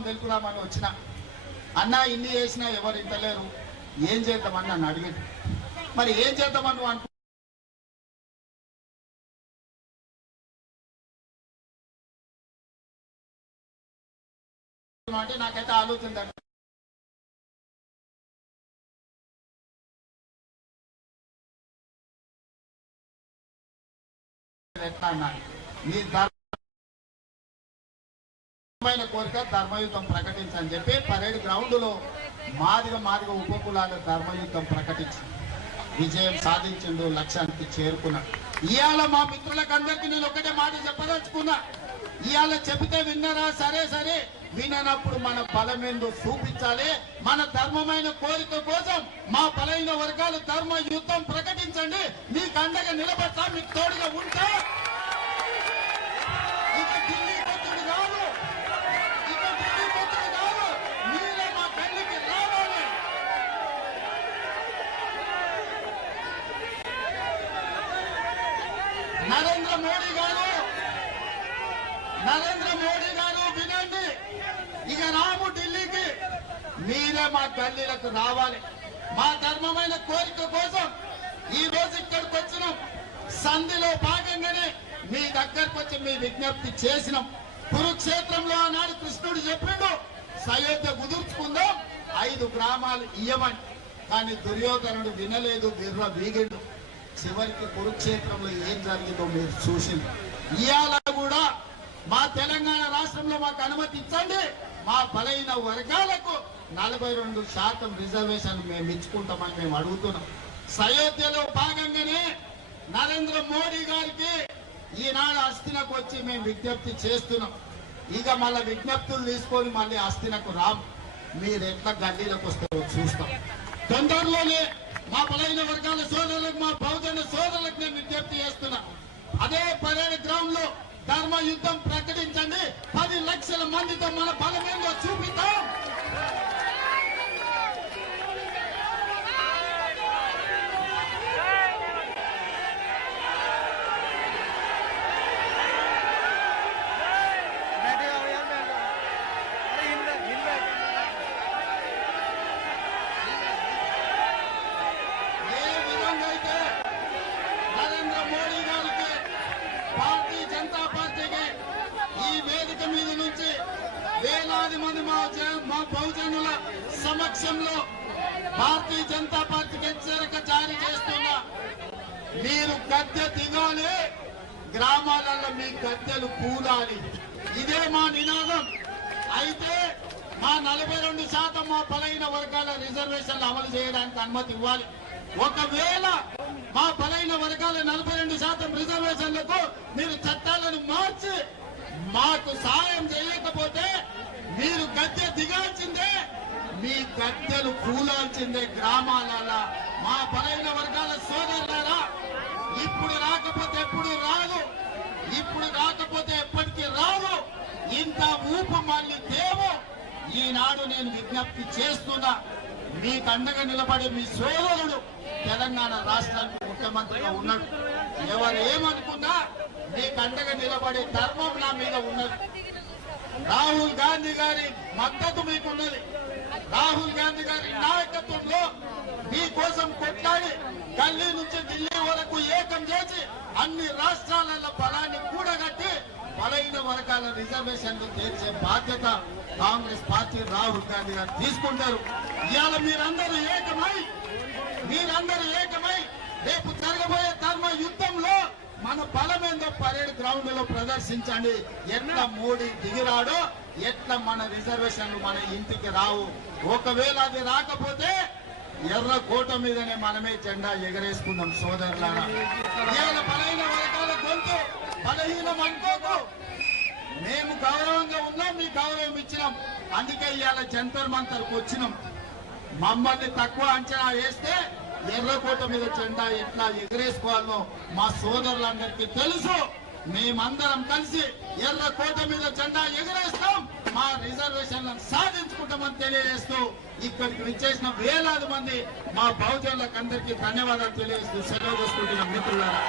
సంఘీభావం తెలుపుదామని వచ్చిన. అన్న ఇన్ని చేసినా ఎవరు ఇంటలేరు, ఏం చేద్దామని నన్ను అడిగింది. మరి ఏం చేద్దామని అంటే నాకైతే ఆలోచన ఎట్లా అన్నాను, మీ ధర్మమైన కోరిక ధర్మయుద్ధం ప్రకటించని చెప్పి పరేడ్ గ్రౌండ్ లో మాదిగ ఉపకులాల ధర్మయుద్ధం ప్రకటించి విజయం సాధించిండు, లక్ష్యానికి చేరుకున్నాడు. ఇవాళ మా మిత్రులకు అందరికీ నేను ఒకటే మాట చెప్పదలుచుకున్నా. ఇవాళ చెబితే విన్నరా, సరే విననప్పుడు మన బలమేందో చూపించాలి. మన ధర్మమైన కోరిక కోసం మా బలైన వర్గాలు ధర్మ యుద్ధం ప్రకటించండి. మీకు అండగా నిలబడతా, మీకు తోడుగా ఉంటా. ఇక ఢిల్లీ కొట్టుడు కాదు, మీరే మా కళ్ళకి రావాలి. నరేంద్ర మోడీ గారు వినండి, ఇక రాము ఢిల్లీకి, మీరే మా గల్లీలకు రావాలి. మా ధర్మమైన కోరిక కోసం ఈ రోజు ఇక్కడికి వచ్చినాం. సంధిలో భాగంగానే మీ దగ్గరకు వచ్చి మీ విజ్ఞప్తి చేసినాం. కురుక్షేత్రంలో ఆనాడు కృష్ణుడు చెప్పిండు, సయోధ్య కుదుర్చుకుందాం, 5 గ్రామాలు ఇయ్యమని. కానీ దుర్యోధనుడు వినలేదు, విర్ర వీగిండు. చివరికి కురుక్షేత్రంలో ఏం జరిగిందో మీరు చూసింది. ఇవాళ కూడా మా తెలంగాణ రాష్ట్రంలో మాకు అనుమతి ఇచ్చండి, మా బలైన వర్గాలకు 42% రిజర్వేషన్ మేము ఇచ్చుకుంటామని మేము అడుగుతున్నాం. సయోధ్యలో భాగంగానే నరేంద్ర మోడీ గారికి ఈనాడు అస్థినకు వచ్చి మేము విజ్ఞప్తి చేస్తున్నాం. ఇక మళ్ళీ విజ్ఞప్తులు తీసుకొని మళ్ళీ అస్థినకు రాము. మీరు ఎట్లా గల్లీలకు వస్తారో చూస్తాం. తొందరలోనే మా బలైన వర్గాల సోదరులకు, మా బహుజన సోదరులకు నేను విజ్ఞప్తి చేస్తున్నా. అదే పరేడ్ గ్రౌండ్ లో ధర్మ యుద్ధం ప్రకటించండి. 10 లక్షల మందితో మన బలమేందో చూపిద్దాం. ఏ విధంగా అయితే నరేంద్ర మోడీ గారికి, భారతీయ జనతా పార్టీకి ఈ వేదిక మీద నుంచి వేలాది మంది మా బహుజనుల సమక్షంలో భారతీయ జనతా పార్టీకి హెచ్చరిక జారీ చేస్తున్నా. మీరు గద్దె దిగాలి, గ్రామాలలో మీ గద్దెలు కూలాలి. ఇదే మా నినాదం. అయితే మా 42% మా బలైన వర్గాల రిజర్వేషన్లు అమలు చేయడానికి అనుమతి ఇవ్వాలి. ఒకవేళ మా బలైన వర్గాల 42% రిజర్వేషన్లకు మీరు చట్టాలను మార్చి మాకు సాయం చేయకపోతే మీరు గద్దె దిగాల్సిందే, మీ గద్దెలు కూలాల్సిందే. గ్రామాలలో మా బలైన వర్గాల సోదరులారా, ఇప్పుడు రాకపోతే ఎప్పుడు రాదు, ఇప్పుడు రాకపోతే ఎప్పటికీ రాదు. ఇంత ఊపు మళ్ళీ దేవు. ఈనాడు నేను విజ్ఞప్తి చేస్తున్నా, మీకు అండగా నిలబడే మీ సోదరుడు తెలంగాణ రాష్ట్రానికి ముఖ్యమంత్రిగా ఉన్నాడు. ఎవరు ఏమనుకున్నా మీకు అండగా నిలబడే ధర్మం నా మీద ఉన్నది. రాహుల్ గాంధీ గారి మద్దతు మీకున్నది. రాహుల్ గాంధీ గారి నాయకత్వంలో మీకోసం కొట్లాడి గల్లీ నుంచి ఢిల్లీ వరకు ఏకం చేసి అన్ని రాష్ట్రాలలో బలాన్ని కూడగట్టి బలైన వర్గాల రిజర్వేషన్లు తీర్చే బాధ్యత కాంగ్రెస్ పార్టీ రాహుల్ గాంధీ గారు తీసుకుంటారు. ఇవాళ మీరందరూ ఏకమై రేపు జరగబోయే ధర్మ యుద్ధంలో మన బలమేందో పరేడ్ గ్రౌండ్ లో ప్రదర్శించండి. ఎట్లా మోడీ దిగిరాడో, ఎట్లా మన రిజర్వేషన్లు మన ఇంటికి రావు. ఒకవేళ అది రాకపోతే ఎర్ర కోట మీదనే మనమే జెండా ఎగరేసుకుందాం సోదరులారా. ఇవాళ బలైన వర్గాల గొంతు బలహీనం అనుకోకు. మేము గౌరవంగా ఉన్నాం, మీ గౌరవం ఇచ్చినాం. అందుకే ఇవాళ జంతర్ మంతర్కు వచ్చినాం. మమ్మల్ని తక్కువ అంచనా వేస్తే ఎర్రకోట మీద జెండా ఎట్లా ఎగరేసుకోవాలో మా సోదరులందరికీ తెలుసు. మేమందరం కలిసి ఎర్రకోట మీద జెండా ఎగరేస్తాం, మా రిజర్వేషన్లను సాధించుకుంటామని తెలియజేస్తూ ఇక్కడికి విచ్చేసిన వేలాది మంది మా బహుజనులకు అందరికీ ధన్యవాదాలు తెలియజేస్తూ సెలవు తీసుకుంటున్నాం మిత్రులారా.